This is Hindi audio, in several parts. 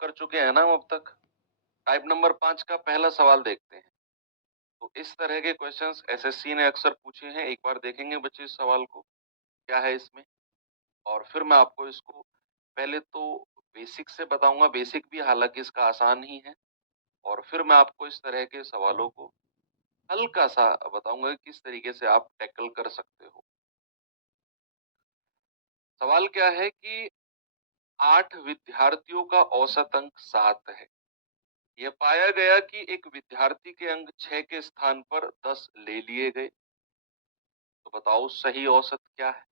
कर चुके हैं ना हम अब तक। टाइप नंबर 5 का पहला सवाल देखते हैं। तो इस तरह के क्वेश्चंस एसएससी ने अक्सर पूछे हैं। एक बार देखेंगे बच्चे इस सवाल को, क्या है इसमें, और फिर मैं आपको इसको पहले तो बेसिक से बताऊंगा, बेसिक भी हालांकि इसका आसान ही है, और फिर मैं आपको इस तरह के सवालों को हल्का सा बताऊंगा कि किस तरीके से आप टैकल कर सकते हो। सवाल क्या है कि 8 विद्यार्थियों का औसत अंक 7 है। यह पाया गया कि एक विद्यार्थी के अंक 6 के स्थान पर 10 ले लिए गए। तो बताओ सही औसत क्या है,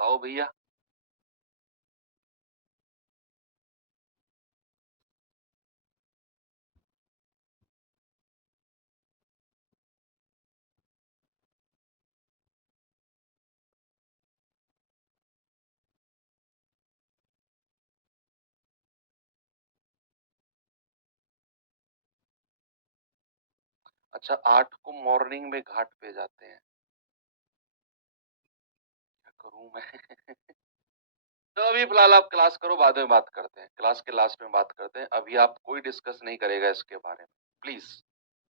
बताओ भैया। अच्छा, 8 को मॉर्निंग में घाट पे जाते हैं, क्या करूं मैं। तो अभी फिलहाल आप क्लास करो, बाद में बात करते हैं, क्लास के लास्ट में बात करते हैं। अभी आप कोई डिस्कस नहीं करेगा इसके बारे में प्लीज,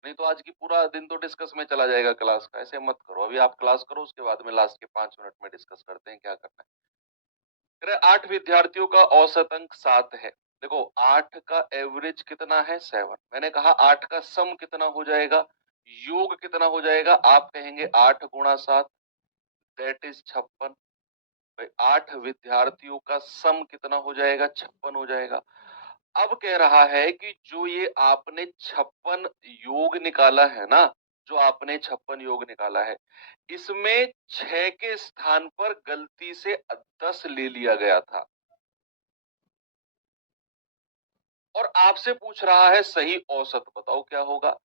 नहीं तो आज की पूरा दिन तो डिस्कस में चला जाएगा क्लास का। ऐसे मत करो, अभी आप क्लास करो, उसके बाद में लास्ट के 5 मिनट में डिस्कस करते हैं क्या करना है। 8 विद्यार्थियों का औसत अंक 7 है। देखो 8 का एवरेज कितना है, 7। मैंने कहा 8 का सम कितना हो जाएगा, योग कितना हो जाएगा। आप कहेंगे 8 गुणा 7 दैट इज 56। 8 विद्यार्थियों का सम कितना हो जाएगा, 56 हो जाएगा। अब कह रहा है कि जो ये आपने 56 योग निकाला है ना, जो आपने 56 योग निकाला है, इसमें 6 के स्थान पर गलती से 10 ले लिया गया था, और आपसे पूछ रहा है सही औसत बताओ क्या होगा।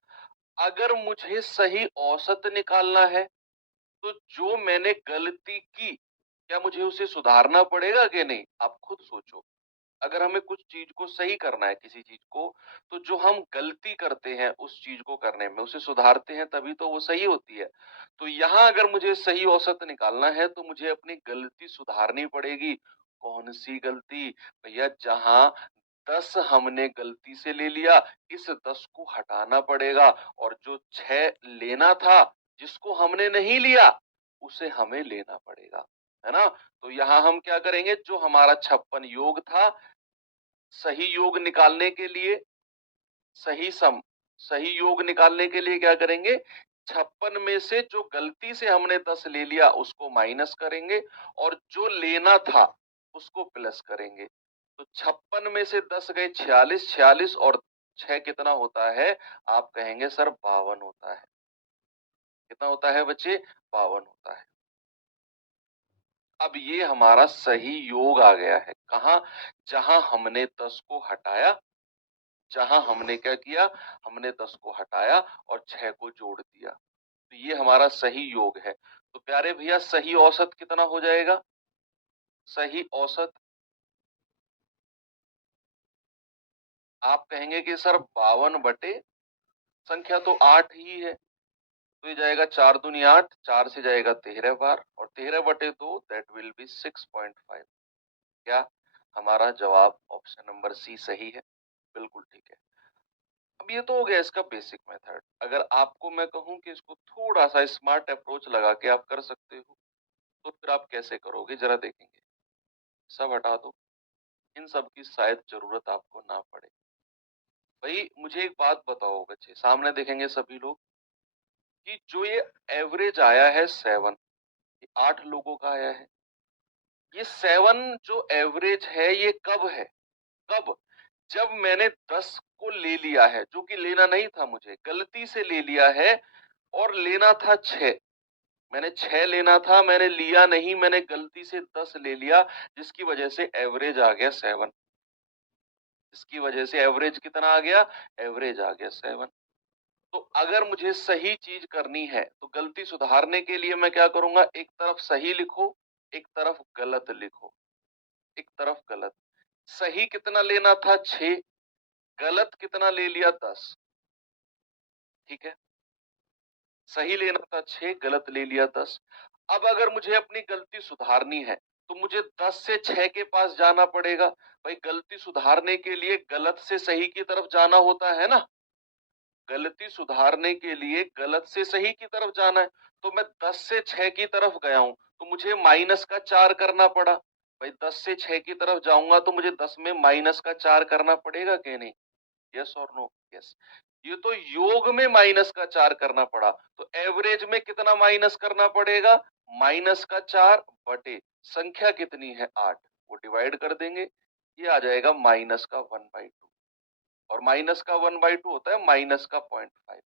अगर मुझे सही औसत निकालना है तो जो मैंने गलती की, क्या मुझे उसे सुधारना पड़ेगा कि नहीं, आप खुद सोचो। अगर हमें कुछ चीज को सही करना है, किसी चीज को, तो जो हम गलती करते हैं उस चीज को करने में, उसे सुधारते हैं, तभी तो वो सही होती है। तो यहां अगर मुझे सही औसत निकालना है तो मुझे अपनी गलती सुधारनी पड़ेगी। कौन सी गलती भैया, जहां 10 हमने गलती से ले लिया, इस 10 को हटाना पड़ेगा, और जो 6 लेना था जिसको हमने नहीं लिया उसे हमें लेना पड़ेगा, है ना। तो यहां हम क्या करेंगे, जो हमारा 56 योग था, सही योग निकालने के लिए, सही सम, सही योग निकालने के लिए क्या करेंगे, 56 में से जो गलती से हमने 10 ले लिया उसको माइनस करेंगे, और जो लेना था उसको प्लस करेंगे। तो 56 में से 10 गए 46, 46 और 6 कितना होता है, आप कहेंगे सर 52 होता है। कितना होता है बच्चे, 52 होता है। अब ये हमारा सही योग आ गया है, कहा, जहां हमने 10 को हटाया, जहां हमने क्या किया, हमने 10 को हटाया और 6 को जोड़ दिया, तो ये हमारा सही योग है। तो प्यारे भैया सही औसत कितना हो जाएगा, सही औसत, आप कहेंगे कि सर 52 बटे संख्या तो 8 ही है, तो ये जाएगा 4 दूनी 8, 4 से जाएगा 13 बार, और 13 बटे 2 दैट विल बी 6.5। क्या हमारा जवाब ऑप्शन नंबर सी सही है, बिल्कुल ठीक है। अब ये तो हो गया इसका बेसिक मेथड। अगर आपको मैं कहूं कि इसको थोड़ा सा स्मार्ट अप्रोच लगा के आप कर सकते हो, तो फिर आप कैसे करोगे जरा देखेंगे। सब हटा दो, इन सब की शायद जरूरत आपको ना पड़े। भाई मुझे एक बात बताओ बच्चे, सामने देखेंगे सभी लोग, कि जो ये एवरेज आया है 7, ये 8 लोगों का आया है, ये 7 जो एवरेज है ये कब है, कब, जब मैंने 10 को ले लिया है, जो कि लेना नहीं था, मुझे गलती से ले लिया है, और लेना था 6, मैंने 6 लेना था, मैंने लिया नहीं, मैंने गलती से 10 ले लिया, जिसकी वजह से एवरेज आ गया 7। इसकी वजह से एवरेज कितना आ गया, एवरेज आ गया 7। तो अगर मुझे सही चीज करनी है तो गलती सुधारने के लिए मैं क्या करूंगा, एक तरफ सही लिखो, एक तरफ गलत लिखो, एक तरफ गलत। सही कितना लेना था, 6, गलत कितना ले लिया, 10। ठीक है, सही लेना था 6, गलत ले लिया 10। अब अगर मुझे अपनी गलती सुधारनी है तो मुझे 10 से 6 के पास जाना पड़ेगा। भाई गलती सुधारने के लिए गलत से सही की तरफ जाना होता है ना, गलती सुधारने के लिए गलत से सही की तरफ जाना है। तो मैं 10 से 6 की तरफ गया हूं, तो मुझे माइनस का 4 करना पड़ा। भाई 10 से 6 की तरफ जाऊंगा तो मुझे 10 में माइनस का 4 करना पड़ेगा कि नहीं? यस और नो? यस। ये तो योग में माइनस का 4 करना पड़ा, तो एवरेज में कितना माइनस करना पड़ेगा? माइनस का 4 बटे संख्या कितनी है? 8। वो डिवाइड कर देंगे, ये आ जाएगा माइनस का 1/2। और माइनस का 1/2 होता है माइनस का 0.5।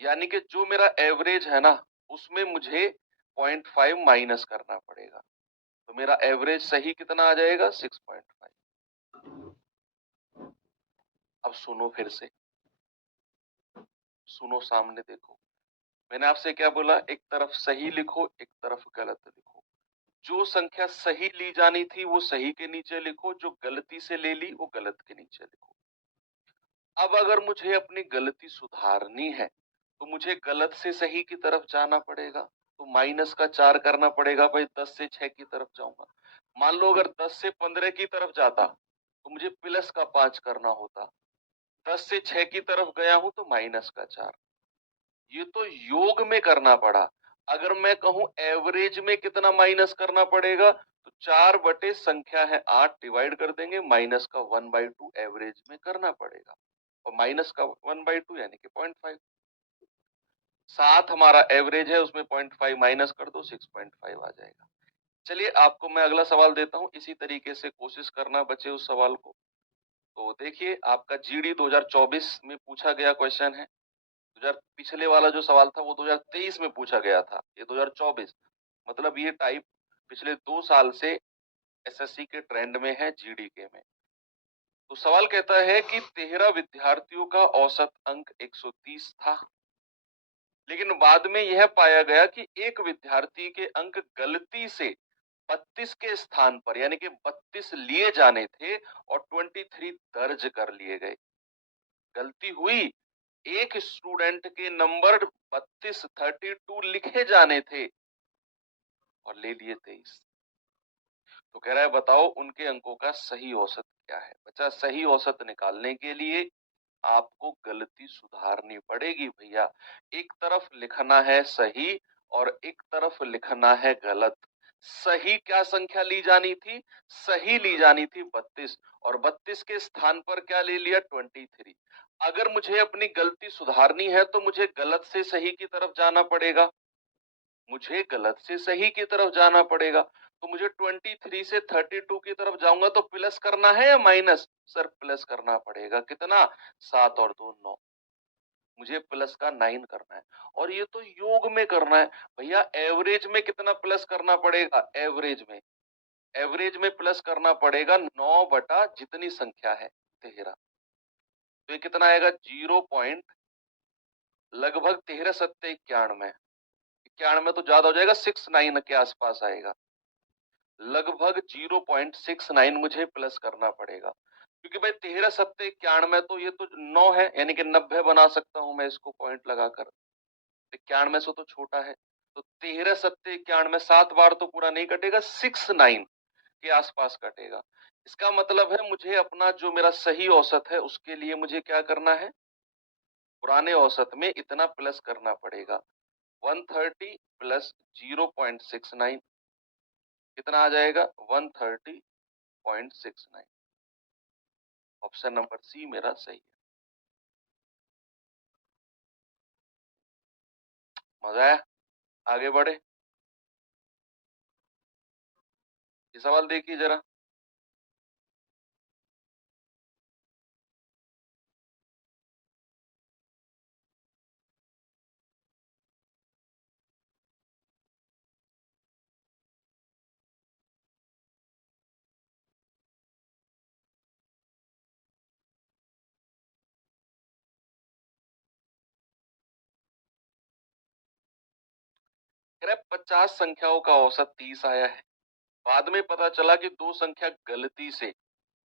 यानी कि जो मेरा एवरेज है ना, उसमें मुझे 0.5 माइनस करना पड़ेगा। तो मेरा एवरेज सही कितना आ जाएगा? 6.5। अब सुनो, फिर से सुनो, सामने देखो। मैंने आपसे क्या बोला? एक तरफ सही लिखो, एक तरफ गलत लिखो। जो संख्या सही ली जानी थी वो सही के नीचे लिखो, जो गलती से ले ली वो गलत के नीचे लिखो। अब अगर मुझे अपनी गलती सुधारनी है तो मुझे गलत से सही की तरफ जाना पड़ेगा, तो माइनस का 4 करना पड़ेगा। भाई 10 से 6 की तरफ जाऊंगा। मान लो अगर 10 से 15 की तरफ जाता तो मुझे प्लस का 5 करना होता। 10 से 6 की तरफ गया हूं तो माइनस का 4। ये तो योग में करना पड़ा। अगर मैं कहूं एवरेज में कितना माइनस करना पड़ेगा, तो 4 बटे संख्या है 8 डिवाइड कर देंगे, माइनस का 1/2 एवरेज में करना पड़ेगा। और माइनस का 1/2 यानी कि 0.5। 7 हमारा एवरेज है, उसमें 0.5 माइनस कर दो, 6.5 आ जाएगा। चलिए आपको मैं अगला सवाल देता हूं, इसी तरीके से कोशिश करना बचे उस सवाल को। तो देखिए आपका जीडी 2024 में पूछा गया क्वेश्चन है। 2000 पिछले वाला जो सवाल था वो 2023 में पूछा गया था, ये 2024। मतलब ये टाइप पिछले 2 साल से एसएससी के ट्रेंड में है, जीडीके में। तो सवाल कहता है कि 13 विद्यार्थियों का औसत अंक 130 था, लेकिन बाद में यह पाया गया कि एक विद्यार्थी के अंक गलती से 32 के स्थान पर यानी कि 32 लिए जाने थे और 23 दर्ज कर लिए गए। गलती हुई, एक स्टूडेंट के नंबर 32 लिखे जाने थे और ले लिए 23। तो कह रहा है बताओ उनके अंकों का सही औसत क्या है? बच्चा सही औसत निकालने के लिए आपको गलती सुधारनी पड़ेगी भैया। एक तरफ लिखना है सही और एक तरफ लिखना है गलत। सही क्या संख्या ली जानी थी? सही ली जानी थी 32 और 32 के स्थान पर क्या ले लिया? 23। अगर मुझे अपनी गलती सुधारनी है तो मुझे गलत से सही की तरफ जाना पड़ेगा, मुझे गलत से सही की तरफ जाना पड़ेगा। तो मुझे 23 से 32 की तरफ जाऊंगा तो प्लस करना है या माइनस? सर प्लस करना पड़ेगा। कितना? 7 और 2 9। मुझे प्लस का 9 करना है और ये तो योग में करना है भैया। एवरेज में कितना प्लस करना पड़ेगा? एवरेज में प्लस करना पड़ेगा 9 बटा जितनी संख्या है 13। तो ये कितना आएगा? 0 पॉइंट लगभग 13 सत्ते 91। 91 तो ज्यादा हो जाएगा, 69 के आसपास आएगा। लगभग 0.69 मुझे प्लस करना पड़ेगा, क्योंकि भाई 13 सत्ते 91 तो ये तो 9 है, यानी कि 90 बना सकता हूं मैं इसको पॉइंट लगाकर। 91 से तो छोटा है, तो 13 सत्ते 91 7 बार तो पूरा नहीं कटेगा, 69 के आसपास कटेगा। इसका मतलब है मुझे अपना जो मेरा सही औसत है उसके लिए मुझे क्या करना है? पुराने औसत में इतना प्लस करना पड़ेगा। 130 प्लस 0.69 कितना आ जाएगा? 130.69। ऑप्शन नंबर सी मेरा सही है। मजा आया? आगे बढ़े। ये सवाल देखिए जरा। कह रहा है 50 संख्याओं का औसत 30 आया है। बाद में पता चला कि दो संख्या गलती से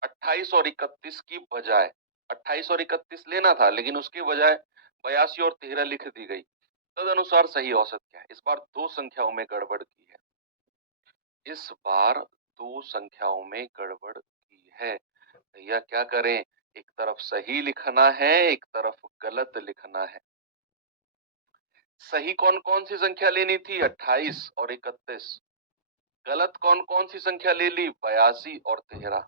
28 और 31 की बजाय 28 और 31 लेना था, लेकिन उसके बजाय 82 और 13 लिख दी गई। तदनुसार सही औसत क्या है? इस बार दो संख्याओं में गड़बड़ की है। इस बार दो संख्याओं में गड़बड़ की है। भैया क्या करें, एक तरफ सही लिखना है, एक तरफ गलत लिखना है। सही कौन कौन सी संख्या लेनी थी? 28 और 31। गलत कौन कौन सी संख्या ले ली? 82 और 13।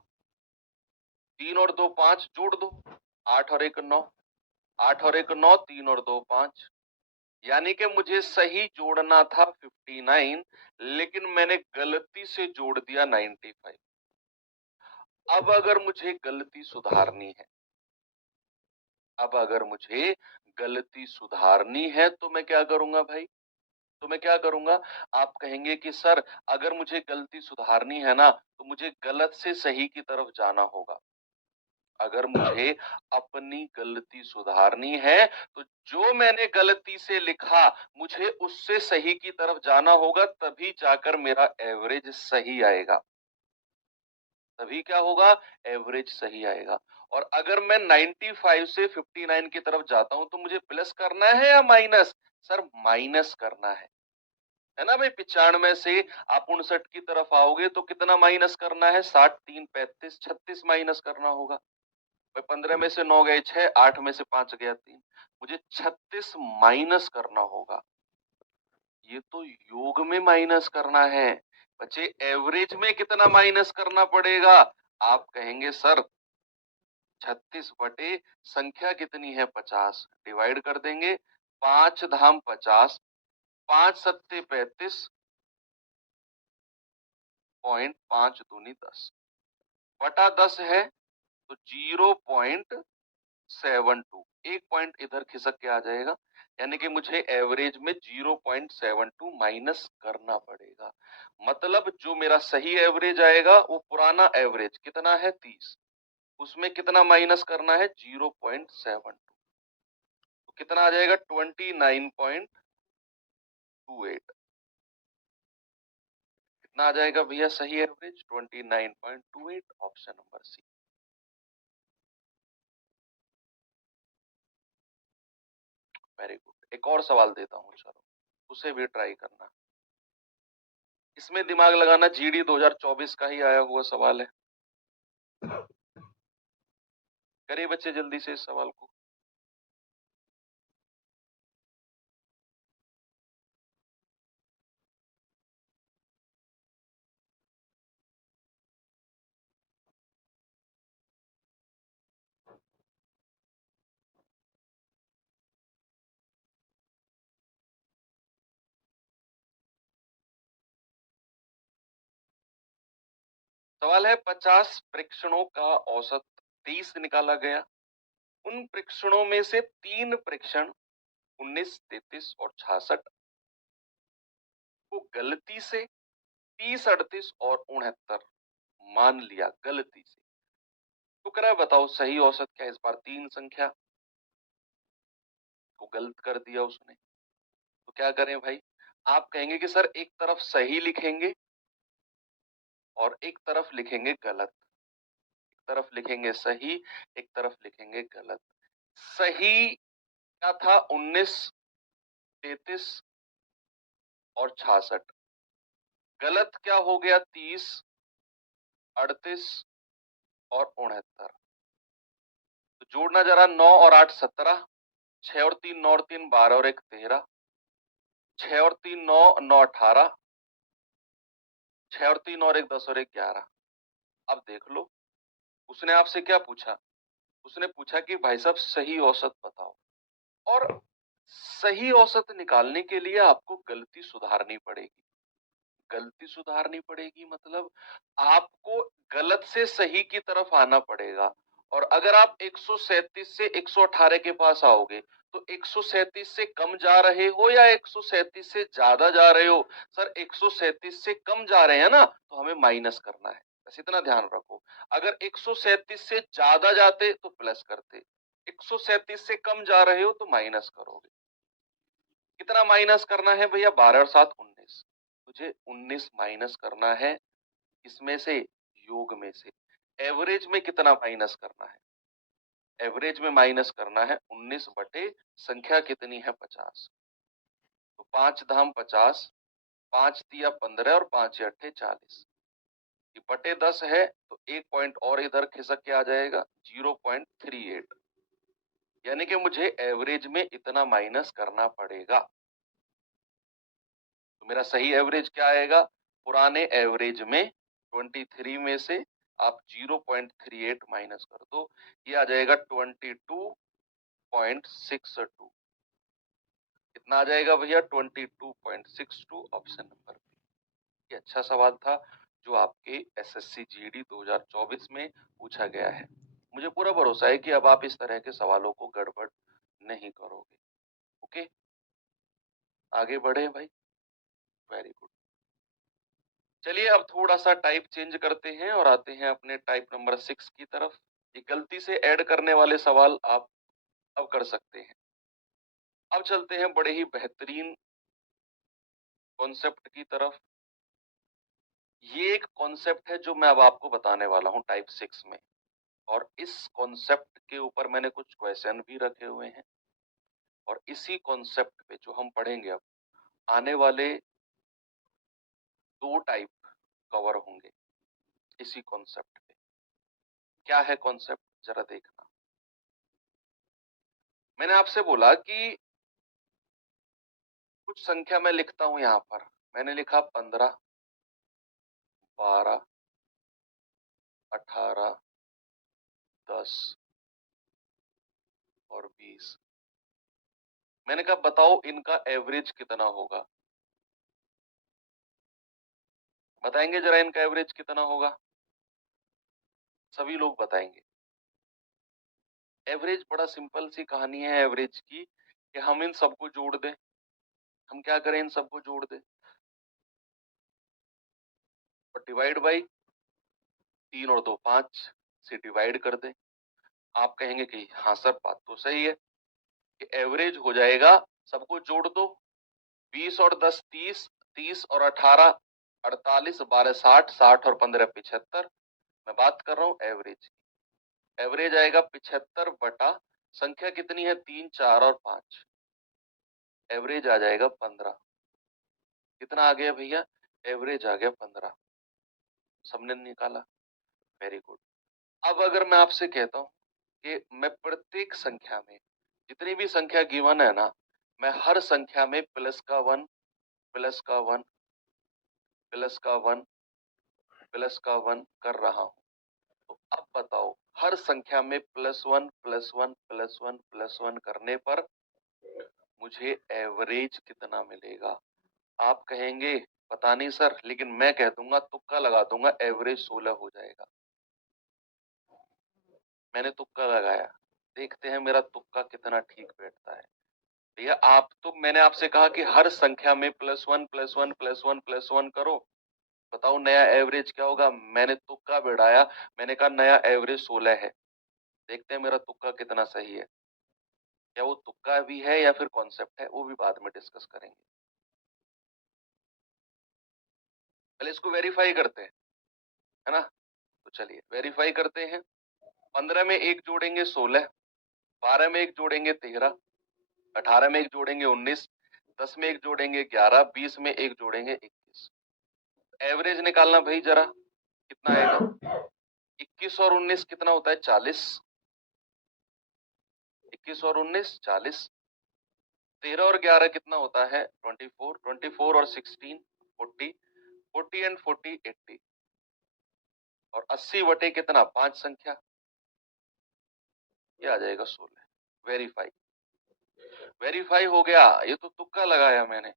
3 और 2 5, जोड़ दो। 8 और 1 9, 8 और 1 9, 3 और 2 5। यानी कि मुझे सही जोड़ना था 59, लेकिन मैंने गलती से जोड़ दिया 95। अब अगर मुझे गलती सुधारनी है, अब अगर मुझे गलती सुधारनी है तो मैं क्या करूंगा भाई? तो मैं क्या करूंगा? आप कहेंगे कि सर अगर मुझे गलती सुधारनी है ना तो मुझे गलत से सही की तरफ जाना होगा। अगर मुझे अपनी गलती सुधारनी है तो जो मैंने गलती से लिखा मुझे उससे सही की तरफ जाना होगा, तभी जाकर मेरा एवरेज सही आएगा। तभी क्या होगा? एवरेज सही आएगा। और अगर मैं 95 से 59 की तरफ जाता हूं तो मुझे प्लस करना है या माइनस? सर माइनस करना है ना भाई। 95 से आप 59 की तरफ आओगे तो कितना माइनस करना है? 60 3 35 36 माइनस करना होगा। भाई 15 में से 9 गए 6, 8 में से 5 गया 3, मुझे 36 माइनस करना होगा। ये तो योग में माइनस करना है बच्चे, एवरेज में कितना माइनस करना पड़ेगा? आप कहेंगे सर 36 बटे संख्या कितनी है? 50, डिवाइड कर देंगे। 5 धाम 50, 5 सत्ते 35, 5 दूनी 10 बटा 10 है तो 0.72, एक पॉइंट इधर खिसक के आ जाएगा। यानी कि मुझे एवरेज में 0.72 माइनस करना पड़ेगा। मतलब जो मेरा सही एवरेज आएगा वो पुराना एवरेज कितना है? 30, उसमें कितना माइनस करना है? 0.72। तो कितना आ जाएगा? 29.28। कितना आ जाएगा भैया सही average? 29.28, option number C. Very good. एक और सवाल देता हूं, चलो उसे भी ट्राई करना। इसमें दिमाग लगाना, जीडी 2024 का ही आया हुआ सवाल है। करिए बच्चे जल्दी से इस सवाल को। सवाल है 50 परीक्षणों का औसत 30 निकाला गया। उन परीक्षणों में से 3 परीक्षण 19, 33 और 66 को गलती से 30, 38 और 69 मान लिया, गलती से। तो कह रहा है बताओ सही औसत क्या है? इस बार 3 संख्या को गलत कर दिया उसने, तो क्या करें भाई? आप कहेंगे कि सर एक तरफ सही लिखेंगे और एक तरफ लिखेंगे गलत। एक तरफ लिखेंगे सही, एक तरफ लिखेंगे गलत। सही क्या था? 19, 33 और 66। गलत क्या हो गया? 30, 38 और 69। तो जोड़ना जरा, 9 और 8 17, 6 और 3 9 और 3 12 और 1 13, 6 और 3 9 9 18, 6 और 3 और 1 10 और 1 11। अब देख लो उसने आपसे क्या पूछा? उसने पूछा कि भाई साहब सही औसत बताओ। और सही औसत निकालने के लिए आपको गलती सुधारनी पड़ेगी। गलती सुधारनी पड़ेगी मतलब आपको गलत से सही की तरफ आना पड़ेगा। और अगर आप 137 से 118 के पास आओगे तो 137 से कम जा रहे हो या 137 से ज्यादा जा रहे हो? सर 137 से कम जा रहे हैं ना, तो हमें माइनस करना है, बस इतना ध्यान रखो। अगर 137 से ज्यादा जाते तो प्लस करते, 137 से कम जा रहे हो तो माइनस करोगे। कितना माइनस करना है भैया? 12 और 7 19। मुझे 19 माइनस करना है इसमें से, योग में से। एवरेज में कितना माइनस करना है? एवरेज में माइनस करना है 19 बटे संख्या कितनी है? 50। तो 5 धाम 50, 5 तिया 15 और 5 अट्ठे 40, ये बटे 10 है तो 1 पॉइंट और इधर खिसक के आ जाएगा 0.38, यानी कि मुझे एवरेज में इतना माइनस करना पड़ेगा। तो मेरा सही एवरेज क्या आएगा? पुराने एवरेज में 23 में से आप 0.38 माइनस कर दो, ये आ जाएगा 22.62। कितना आ जाएगा भैया? 22.62, ऑप्शन नंबर बी। ये अच्छा सवाल था जो आपके एसएससी जीडी 2024 में पूछा गया है। मुझे पूरा भरोसा है कि अब आप इस तरह के सवालों को गड़बड़ नहीं करोगे। ओके, आगे बढ़े भाई। Very good. चलिए अब थोड़ा सा टाइप चेंज करते हैं और आते हैं अपने टाइप नंबर 6 की तरफ। ये गलती से ऐड करने वाले सवाल आप अब कर सकते हैं। अब चलते हैं बड़े ही बेहतरीन कॉन्सेप्ट की तरफ। ये एक कॉन्सेप्ट है जो मैं अब आपको बताने वाला हूं टाइप 6 में, और इस कॉन्सेप्ट के ऊपर मैंने कुछ क्वेश्चन भी रखे हुए हैं, और इसी कॉन्सेप्ट पे जो हम पढ़ेंगे अब आने वाले 2 टाइप कवर होंगे इसी कॉन्सेप्ट पे। क्या है कॉन्सेप्ट, जरा देखना। मैंने आपसे बोला कि कुछ संख्या मैं लिखता हूं यहां पर। मैंने लिखा 15, 12, 18, 10 और 20। मैंने कहा बताओ इनका एवरेज कितना होगा? बताएंगे जरा इनका एवरेज कितना होगा? सभी लोग बताएंगे। एवरेज बड़ा सिंपल सी कहानी है एवरेज की, कि हम इन सबको जोड़ दें। हम क्या करें? इन सबको जोड़ दें और डिवाइड बाई 3 और 2 5 से डिवाइड कर दें। आप कहेंगे कि हाँ सर बात तो सही है, कि एवरेज हो जाएगा, सबको जोड़ दो, 20 और 10 30, 30 और 18 48, 12 60, 60 और 15 75। मैं बात कर रहा हूं एवरेज। एवरेज आएगा 75 बटा संख्या कितनी है? 3 4 और 5। एवरेज आ जाएगा 15। कितना आ गया भैया? एवरेज आ गया 15। सबने निकाला? Very good. अब अगर मैं आपसे कहता हूं कि मैं प्रत्येक संख्या में, जितनी भी संख्या गिवन है ना, मैं हर संख्या में प्लस का 1, प्लस का 1, प्लस का 1, प्लस का 1 कर रहा हूं, तो अब बताओ हर संख्या में प्लस 1 प्लस 1 प्लस 1 प्लस 1 करने पर मुझे एवरेज कितना मिलेगा? आप कहेंगे पता नहीं सर, लेकिन मैं कह दूंगा, तुक्का लगा दूंगा, एवरेज 16 हो जाएगा। मैंने तुक्का लगाया, देखते हैं मेरा तुक्का कितना ठीक बैठता है। भैया आप तो, मैंने आपसे कहा कि हर संख्या में प्लस 1 प्लस 1 प्लस 1 प्लस 1 करो, बताओ नया एवरेज क्या होगा? मैंने तुक्का बढ़ाया, मैंने कहा नया एवरेज 16 है। देखते हैं मेरा तुक्का कितना सही है। क्या वो तुक्का भी है या फिर कॉन्सेप्ट है, वो भी बाद में डिस्कस करेंगे। पहले इसको वेरीफाई करते हैं, है ना? तो चलिए वेरीफाई करते हैं। 15 में एक जोड़ेंगे 16, 12 में एक जोड़ेंगे 13, 18 में एक जोड़ेंगे 19, 10 में एक जोड़ेंगे 11, 20 में एक जोड़ेंगे 21। एवरेज निकालना भाई जरा, कितना आएगा? 21 और 19 कितना होता है? 40। 21 और 19 40। 13 और 11 कितना होता है? 24। 24 और 16 40। 40 एंड 40 80। और 80 बटे कितना? 5 संख्या, ये आ जाएगा 16। वेरीफाई। वेरीफाई हो गया, ये तो तुक्का लगाया मैंने।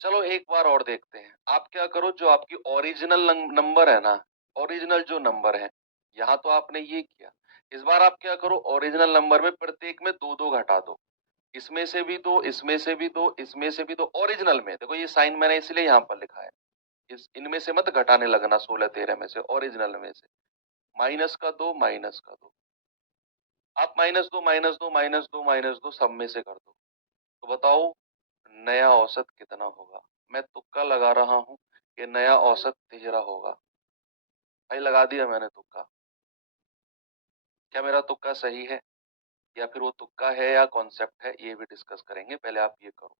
चलो एक बार और देखते हैं। आप क्या करो, जो आपकी ओरिजिनल नंबर है ना, ओरिजिनल जो नंबर है, यहां तो आपने ये किया, इस बार आप क्या करो, ओरिजिनल नंबर में प्रत्येक में 2 2 घटा दो। इसमें से भी 2, इसमें से भी 2, इसमें से भी 2। ओरिजिनल में देखो, ये साइन मैंने इसलिए यहां पर लिखा है, इस इनमें से मत घटाने लगना, 16 13 में से, ओरिजिनल में से माइनस का 2, माइनस का 2। आप माइनस 2 माइनस 2 माइनस 2 माइनस 2 सब में से कर दो, तो बताओ नया औसत कितना होगा? मैं तुक्का लगा रहा हूं कि नया औसत 13 होगा। भाई लगा दिया मैंने तुक्का। क्या मेरा तुक्का सही है, या फिर वो तुक्का है या कॉन्सेप्ट है, ये भी डिस्कस करेंगे। पहले आप ये करो।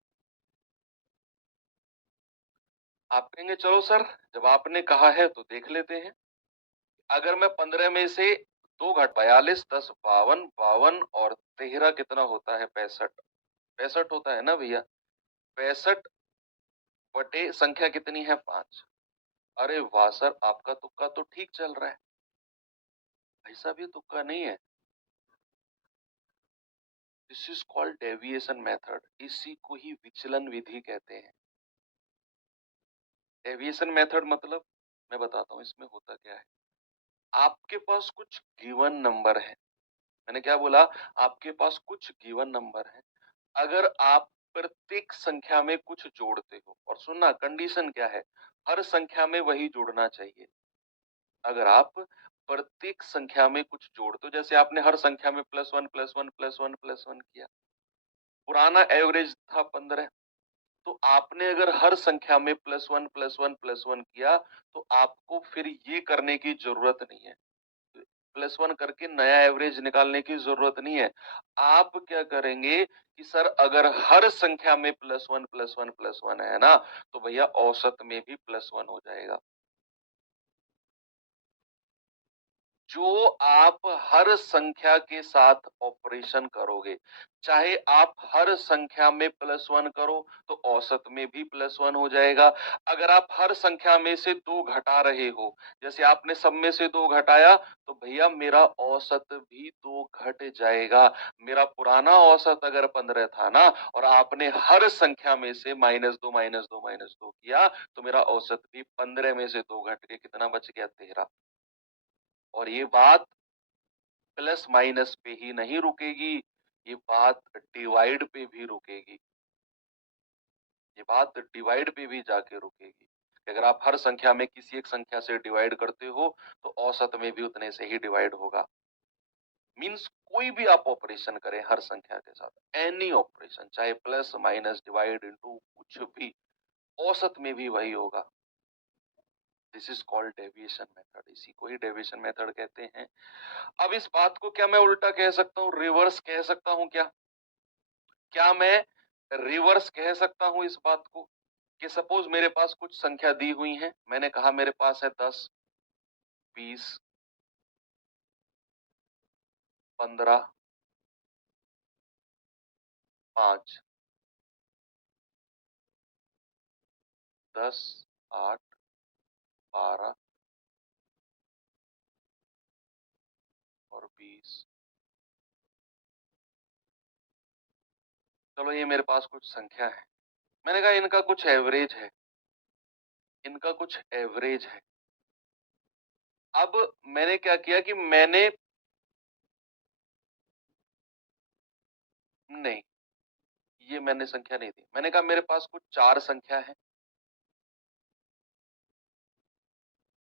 आप कहेंगे चलो सर, जब आपने कहा है तो देख लेते हैं। अगर मैं 15 में से 2 घट 42, 10 52, 52 और 13 कितना होता है 65, 65 होता है ना भैया। 65 बटे संख्या कितनी है 5। अरे वाह सर, आपका तुक्का तो ठीक चल रहा है। भाई साहब ये तुक्का नहीं है, this is called deviation method. इसी को ही विचलन विधि कहते हैं। डेविएशन मेथड मतलब मैं बताता हूं इसमें होता क्या है। आपके पास कुछ गिवन नंबर है, मैंने क्या बोला, आपके पास कुछ गिवन नंबर है। अगर आप प्रत्येक संख्या में कुछ जोड़ते हो, और सुनना कंडीशन क्या है, हर संख्या में वही जोड़ना चाहिए। अगर आप प्रत्येक संख्या में कुछ जोड़ते हो, जैसे आपने हर संख्या में +1 +1 +1 +1 किया, पुराना एवरेज था 15, तो आपने अगर हर संख्या में +1 +1 +1 किया, तो आपको फिर ये करने की जरूरत नहीं है, +1 करके नया एवरेज निकालने की जरूरत नहीं है। आप क्या करेंगे कि सर अगर हर संख्या में +1 +1 +1 है ना, तो भैया औसत में भी +1 हो जाएगा। जो आप हर संख्या के साथ ऑपरेशन करोगे, चाहे आप हर संख्या में +1 करो तो औसत में भी +1 हो जाएगा। अगर आप हर संख्या में से 2 घटा रहे हो, जैसे आपने सब में से 2 घटाया, तो भैया मेरा औसत भी 2 घट जाएगा। मेरा पुराना औसत अगर 15 था ना, और आपने हर संख्या में से -2 -2 -2 किया, तो मेरा औसत भी 15 में से 2 घट के कितना बच गया 13। और ये बात प्लस माइनस पे ही नहीं रुकेगी, ये बात डिवाइड पे भी रुकेगी। ये बात डिवाइड पे भी जाके रुकेगी कि अगर आप हर संख्या में किसी एक संख्या से डिवाइड करते हो, तो औसत में भी उतने से ही डिवाइड होगा। मींस कोई भी आप ऑपरेशन करें हर संख्या के साथ, एनी ऑपरेशन, चाहे प्लस माइनस डिवाइड इंटू कुछ भी, औसत में भी वही होगा। This is called deviation method, इसी को ही डेविएशन मेथड कहते हैं। अब इस बात को क्या मैं उल्टा कह सकता हूँ, रिवर्स कह सकता हूँ क्या? क्या मैं रिवर्स कह सकता हूं इस बात को कि सपोज मेरे पास कुछ संख्या दी हुई है, मैंने कहा मेरे पास है 10, 20, 15, 5, 10, 8, 12 और 20। चलो ये मेरे पास कुछ संख्या है, मैंने कहा इनका कुछ एवरेज है, इनका कुछ एवरेज है। अब मैंने क्या किया कि मैंने, नहीं, ये मैंने संख्या नहीं दी, मैंने कहा मेरे पास कुछ 4 संख्या है,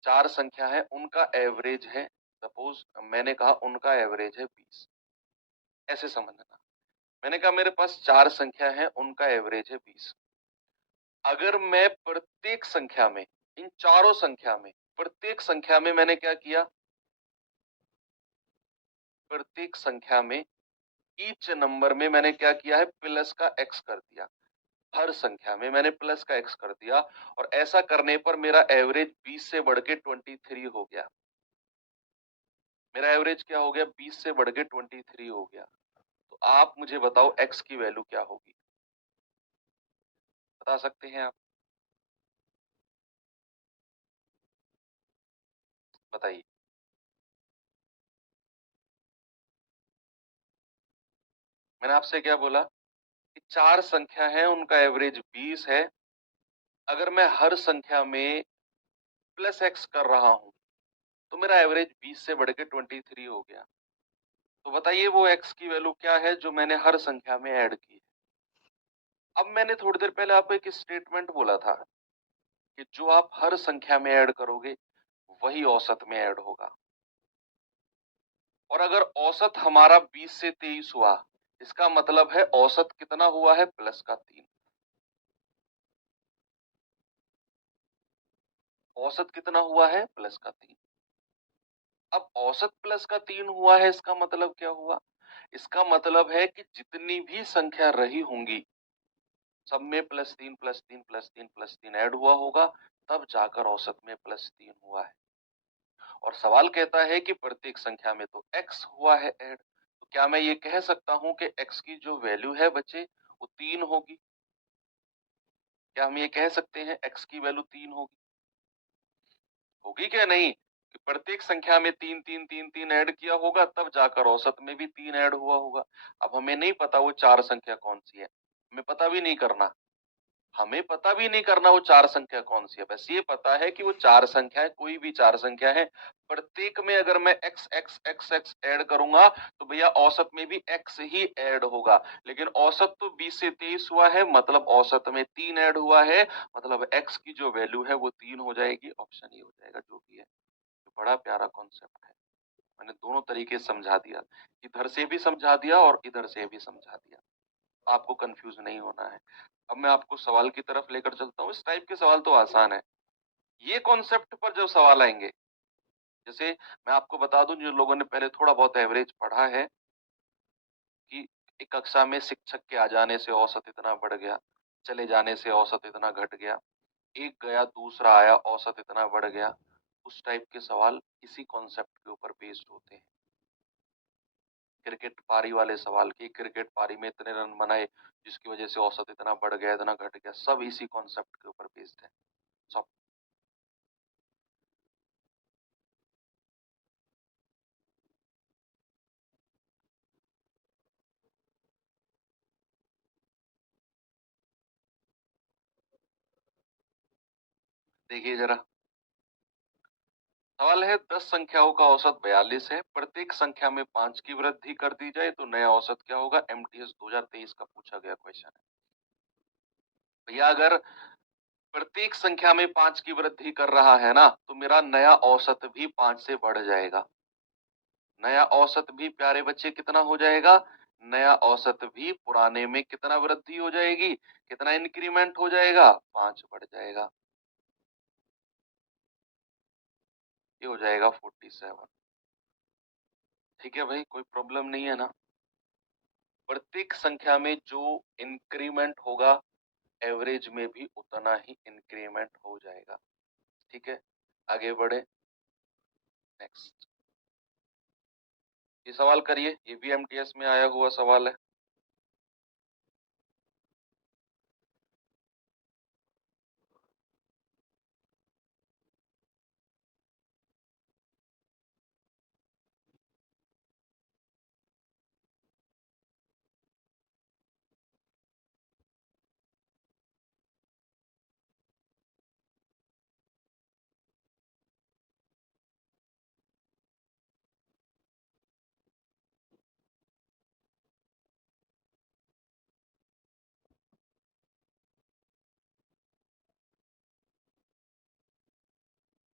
4 संख्या है, उनका एवरेज है, सपोज मैंने कहा उनका एवरेज है 20, ऐसे समझना। मैंने कहा मेरे पास 4 संख्या है, उनका एवरेज है 20। अगर मैं प्रत्येक संख्या में, इन चारों संख्या में, प्रत्येक संख्या में मैंने क्या किया, प्रत्येक संख्या में ईच नंबर में मैंने क्या किया है, प्लस का x कर दिया। हर संख्या में मैंने प्लस का x कर दिया, और ऐसा करने पर मेरा एवरेज 20 से बढ़ के 23 हो गया। मेरा एवरेज क्या हो गया, 20 से बढ़ के 23 हो गया। तो आप मुझे बताओ x की वैल्यू क्या होगी, बता सकते हैं आप? बताइए। मैंने आपसे क्या बोला कि 4 संख्या है, उनका एवरेज 20 है। अगर मैं हर संख्या में प्लस x कर रहा हूं, तो मेरा एवरेज 20 से बढ़ के 23 हो गया। तो बताइए वो x की वैल्यू क्या है जो मैंने हर संख्या में ऐड की है। अब मैंने थोड़ी देर पहले आपको एक स्टेटमेंट बोला था कि जो आप हर संख्या में ऐड करोगे वही औसत में ऐड होगा। और अगर औसत हमारा 20 से 23 हुआ, इसका मतलब है औसत कितना हुआ है, प्लस का 3। औसत कितना हुआ है, प्लस का 3। अब औसत प्लस का 3 हुआ है, इसका मतलब क्या हुआ, इसका मतलब है कि जितनी भी संख्या रही होंगी सब में +3 +3 +3 +3 ऐड हुआ होगा, तब जाकर औसत में +3 हुआ है। और सवाल कहता है कि प्रत्येक संख्या में तो x हुआ है ऐड, तो क्या मैं ये कह सकता हूं कि x की जो वैल्यू है बच्चे वो 3 होगी? क्या हम ये कह सकते हैं x की वैल्यू 3 होगी? होगी क्या नहीं? कि प्रत्येक संख्या में 3 3 3 3 ऐड किया होगा, तब जाकर औसत में भी 3 ऐड हुआ होगा। अब हमें नहीं पता वो 4 संख्या कौन सी है, हमें पता भी नहीं करना, हमें पता भी नहीं करना वो 4 संख्या कौन सी है। बस ये पता है कि वो 4 संख्या है, कोई भी 4 संख्या है, प्रत्येक में अगर मैं x x x x add करूंगा तो भैया औसत में भी x ही ऐड होगा। लेकिन औसत तो 20 से 23 हुआ है, मतलब औसत में 3 ऐड हुआ है, मतलब x की जो वैल्यू है वो 3 हो जाएगी। ऑप्शन ये हो जाएगा जो भी है। तो बड़ा प्यारा कॉन्सेप्ट है, मैंने दोनों तरीके से समझा दिया, इधर से भी समझा दिया और इधर से भी समझा दिया, आपको कंफ्यूज नहीं होना है। अब मैं आपको सवाल की तरफ लेकर चलता हूँ। इस टाइप के सवाल तो आसान है। ये कॉन्सेप्ट पर जो सवाल आएंगे, जैसे मैं आपको बता दूं, जो लोगों ने पहले थोड़ा बहुत एवरेज पढ़ा है कि एक कक्षा में शिक्षक के आ जाने से औसत इतना बढ़ गया, चले जाने से औसत इतना घट गया, एक गया दूसरा आया औसत इतना बढ़ गया, उस टाइप के सवाल इसी कॉन्सेप्ट के ऊपर बेस्ड होते हैं। क्रिकेट पारी वाले सवाल की, क्रिकेट पारी में इतने रन बनाए जिसकी वजह से औसत इतना बढ़ गया इतना घट गया, सब इसी कॉन्सेप्ट के ऊपर बेस्ड है सब। देखिए जरा, सवाल है 10 संख्याओं का औसत 42 है, प्रत्येक संख्या में 5 की वृद्धि कर दी जाए तो नया औसत क्या होगा? एमटीएस 2023 का पूछा गया क्वेश्चन है भैया। अगर प्रत्येक संख्या में 5 की वृद्धि कर रहा है ना, तो मेरा नया औसत भी 5 से बढ़ जाएगा। नया औसत भी प्यारे बच्चे कितना हो जाएगा? नया औसत भी पुराने में कितना वृद्धि हो जाएगी, कितना इंक्रीमेंट हो जाएगा? 5 बढ़ जाएगा। ये हो जाएगा 47। ठीक है भाई, कोई प्रॉब्लम नहीं है ना? प्रत्येक संख्या में जो इंक्रीमेंट होगा, एवरेज में भी उतना ही इंक्रीमेंट हो जाएगा। ठीक है, आगे बढ़े। नेक्स्ट, ये सवाल करिए, ये भी एमटीएस में आया हुआ सवाल है।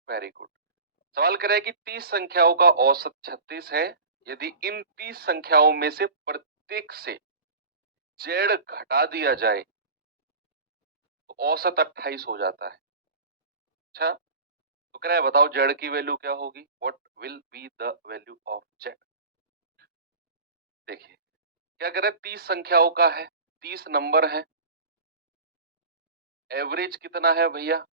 Very good. सवाल कर रहा है कि 30 संख्याओं का औसत 36 है, यदि इन 30 संख्याओं में से प्रत्येक से जेड घटा दिया जाए तो औसत 28 हो जाता है। अच्छा, तो कह रहा है बताओ जेड की वैल्यू क्या होगी? What will be the value of Z? देखिए क्या कह रहा है, 30 संख्याओं का है, 30 नंबर है, एवरेज कितना है भैया?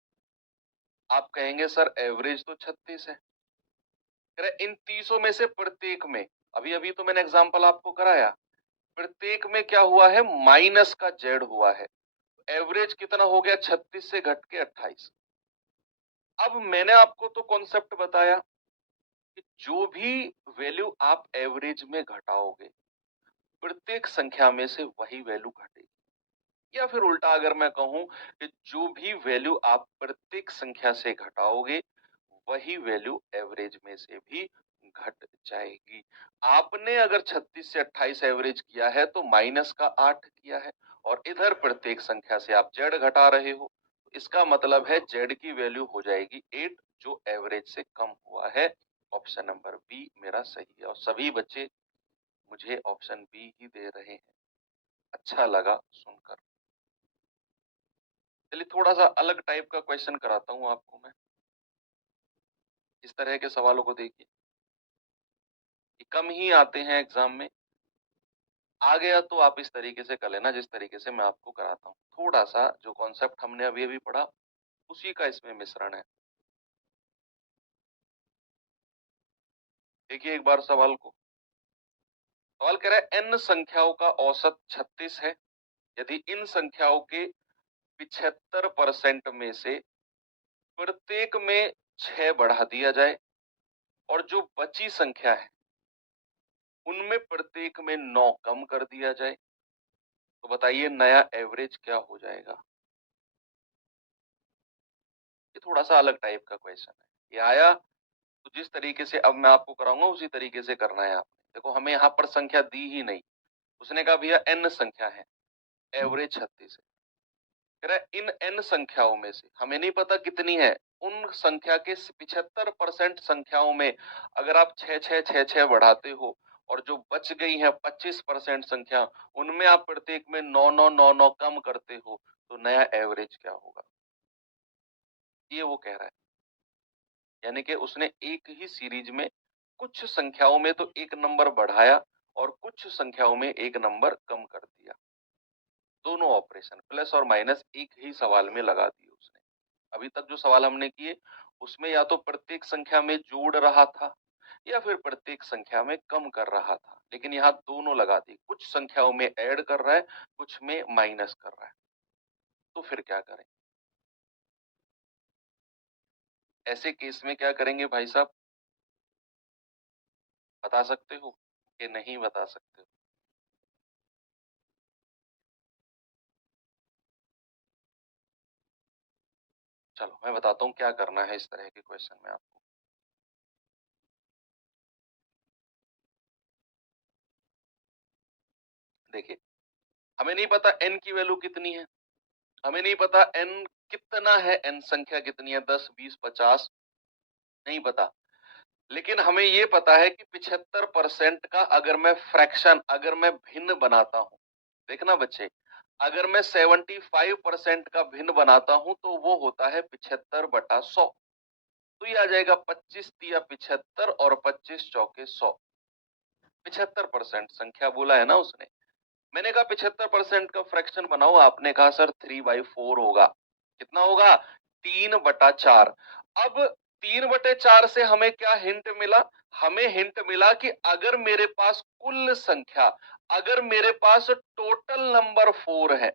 आप कहेंगे सर एवरेज तो 36 है। कह रहा है इन 30 में से प्रत्येक में, अभी अभी तो मैंने एग्जांपल आपको कराया, प्रत्येक में क्या हुआ है? माइनस का जेड हुआ है। एवरेज कितना हो गया? 36 से घट के 28। अब मैंने आपको तो कॉन्सेप्ट बताया कि जो भी वैल्यू आप एवरेज में घटाओगे, प्रत्येक संख्या में से वही वैल्यू घटेगी। या फिर उल्टा अगर मैं कहूं कि जो भी वैल्यू आप प्रत्येक संख्या से घटाओगे, वही वैल्यू एवरेज में से भी घट जाएगी। आपने अगर 36 से 28 एवरेज किया है तो माइनस का 8 किया है, और इधर प्रत्येक संख्या से आप जेड घटा रहे हो, तो इसका मतलब है जेड की वैल्यू हो जाएगी 8, जो एवरेज से कम हुआ है। ऑप्शन नंबर बी मेरा सही है, और सभी बच्चे मुझे ऑप्शन बी ही दे रहे हैं। अच्छा लगा सुनकर। चलिए थोड़ा सा अलग टाइप का क्वेश्चन कराता हूं आपको मैं। इस तरह के सवालों को देखिए, ये कम ही आते हैं एग्जाम में, आ गया तो आप इस तरीके से कर लेना जिस तरीके से मैं आपको कराता हूँ। थोड़ा सा जो कॉन्सेप्ट हमने अभी अभी पढ़ा उसी का इसमें मिश्रण है। देखिए एक बार सवाल को। सवाल कह रहा है n संख्याओं का औसत 36 है। यदि इन संख्याओं के 75% में से प्रत्येक में 6 बढ़ा दिया जाए और जो बची संख्या है उनमें प्रत्येक में 9 कम कर दिया जाए, तो बताइए नया एवरेज क्या हो जाएगा। ये थोड़ा सा अलग टाइप का क्वेश्चन है। ये आया तो जिस तरीके से अब मैं आपको कराऊंगा उसी तरीके से करना है आपने। देखो हमें यहाँ पर संख्या दी ही नहीं, उसने कहा भैया n संख्या है, एवरेज 36 है। कह रहा है इन n संख्याओं में से हमें नहीं पता कितनी है, उन संख्या के 75% संख्याओं में अगर आप 6 बढ़ाते हो और जो बच गई है 25% संख्या उनमें आप प्रत्येक में 9 कम करते हो, तो नया एवरेज क्या होगा, ये वो कह रहा है। यानी कि उसने एक ही सीरीज में कुछ संख्याओं में तो एक नंबर बढ़ाया और कुछ संख्याओं में एक नंबर कम कर दिया। दोनों ऑपरेशन प्लस और माइनस एक ही सवाल में लगा दिए उसने। अभी तक जो सवाल हमने किए उसमें या तो प्रत्येक संख्या में जोड़ रहा था या फिर प्रत्येक संख्या में कम कर रहा था, लेकिन यहाँ दोनों लगा दी। कुछ संख्याओं में ऐड कर रहा है, कुछ में माइनस कर रहा है। तो फिर क्या करें ऐसे केस में, क्या करेंगे भाई साहब, बता सकते हो कि नहीं बता सकते हो? चलो मैं बताता हूँ क्या करना है इस तरह के क्वेश्चन में आपको। देखिए हमें नहीं पता n की वैल्यू कितनी है, हमें नहीं पता n कितना है, n संख्या कितनी है, 10 20 50 नहीं पता। लेकिन हमें ये पता है कि 75% का अगर मैं फ्रैक्शन, अगर मैं भिन्न बनाता हूं, देखना बच्चे, अगर मैं 75% का भिन्न बनाता हूं तो वो होता है 75/100। तो ये आ जाएगा 25 तिया 75 और 25 चौके 100। 75% संख्या बोला है ना उसने। मैंने कहा 75% का फ्रैक्शन बनाओ, आपने कहा सर 3/4 होगा। कितना होगा? 3/4। अब 3/4 से हमें क्या हिंट मिला? हमें हिंट मिला कि अगर मेरे पास कुल संख्या, अगर मेरे पास टोटल नंबर 4 है,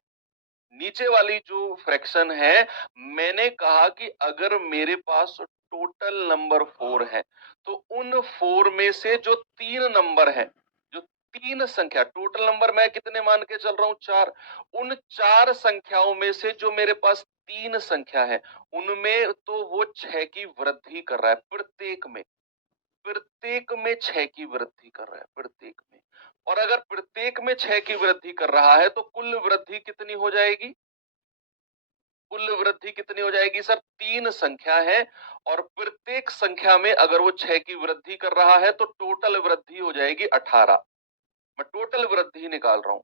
नीचे वाली जो फ्रैक्शन है, मैंने कहा कि अगर मेरे पास टोटल नंबर 4 है तो उन 4 में से जो 3 नंबर है, जो 3 संख्या, टोटल नंबर मैं कितने मान के चल रहा हूं? 4। उन 4 संख्याओं में से जो मेरे पास 3 संख्या है उनमें तो वो 6 की वृद्धि कर रहा है, प्रत्येक में, प्रत्येक में 6 की वृद्धि कर रहा है, प्रत्येक में। और अगर प्रत्येक में 6 की वृद्धि कर रहा है तो कुल वृद्धि कितनी हो जाएगी? कुल वृद्धि कितनी हो जाएगी सर? 3 संख्या है और प्रत्येक संख्या में अगर वो 6 की वृद्धि कर रहा है तो टोटल वृद्धि हो जाएगी 18। मैं टोटल वृद्धि निकाल रहा हूं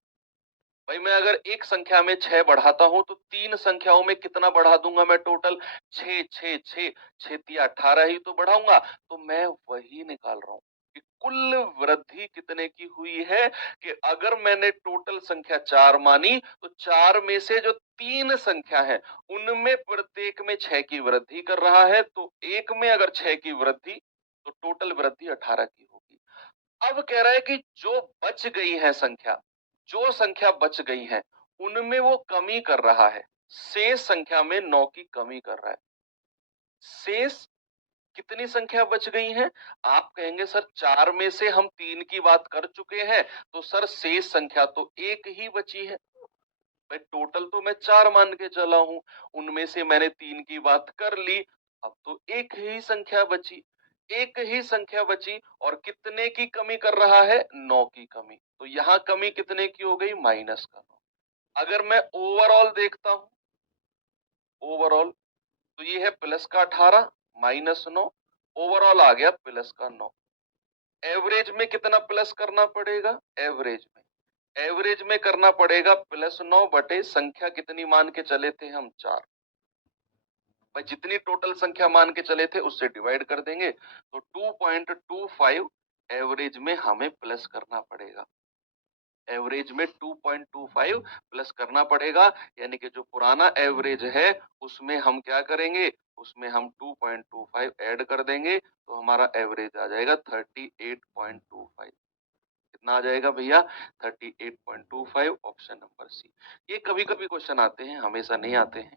भाई। मैं अगर एक संख्या में 6 बढ़ाता हूं तो 3 संख्याओं में कितना बढ़ा दूंगा मैं? टोटल 6 6 6 6 तिया 18 ही तो बढ़ाऊंगा। तो मैं वही निकाल रहा हूं कि कुल वृद्धि कितने की हुई है, कि अगर मैंने टोटल संख्या 4 मानी तो 4 में से जो 3 संख्या है उनमें प्रत्येक में 6 की वृद्धि कर रहा है, तो एक में अगर 6 की वृद्धि तो टोटल वृद्धि 18 की होगी। अब कह रहा है कि जो बच गई है संख्या, जो संख्या बच गई है उनमें वो कमी कर रहा है, शेष संख्या में 9 की कमी कर रहा है। शेष कितनी संख्या बच गई है? आप कहेंगे सर 4 में से हम 3 की बात कर चुके हैं, तो सर शेष संख्या तो एक ही बची है। भाई टोटल तो मैं 4 मान के चला हूं, उनमें से मैंने 3 की बात कर ली, अब तो एक ही संख्या बची, एक ही संख्या बची। और कितने की कमी कर रहा है? 9 की कमी। तो यहां कमी कितने की हो गई? माइनस का 9। अगर मैं ओवरऑल देखता हूं, ओवरऑल, तो ये है प्लस का 18 माइनस 9, ओवरऑल आ गया प्लस का 9। एवरेज में कितना प्लस करना पड़ेगा? एवरेज में करना पड़ेगा +9 संख्या कितनी मान के चले थे हम? 4। भाई जितनी टोटल संख्या मान के चले थे उससे डिवाइड कर देंगे तो 2.25 एवरेज में हमें प्लस करना पड़ेगा। एवरेज में 2.25 प्लस करना पड़ेगा, यानी कि जो पुराना एवरेज है उसमें हम क्या करेंगे, उसमें हम 2.25 ऐड कर देंगे तो हमारा एवरेज आ जाएगा 38.25। कितना आ जाएगा भैया? 38.25, ऑप्शन नंबर सी। ये कभी कभी क्वेश्चन आते हैं, हमेशा नहीं आते हैं।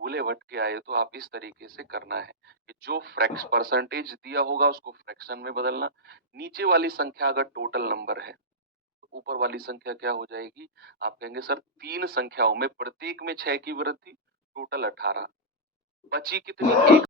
भूले भटके आए तो आप इस तरीके से करना है कि जो फ्रैक्स परसेंटेज दिया होगा उसको फ्रैक्शन में बदलना। नीचे वाली संख्या अगर टोटल नंबर है तो ऊपर वाली संख्या क्या हो जाएगी? आप कहेंगे सर 3 संख्याओं में प्रत्येक में 6 की वृद्धि, टोटल 18, बची कितनी? एक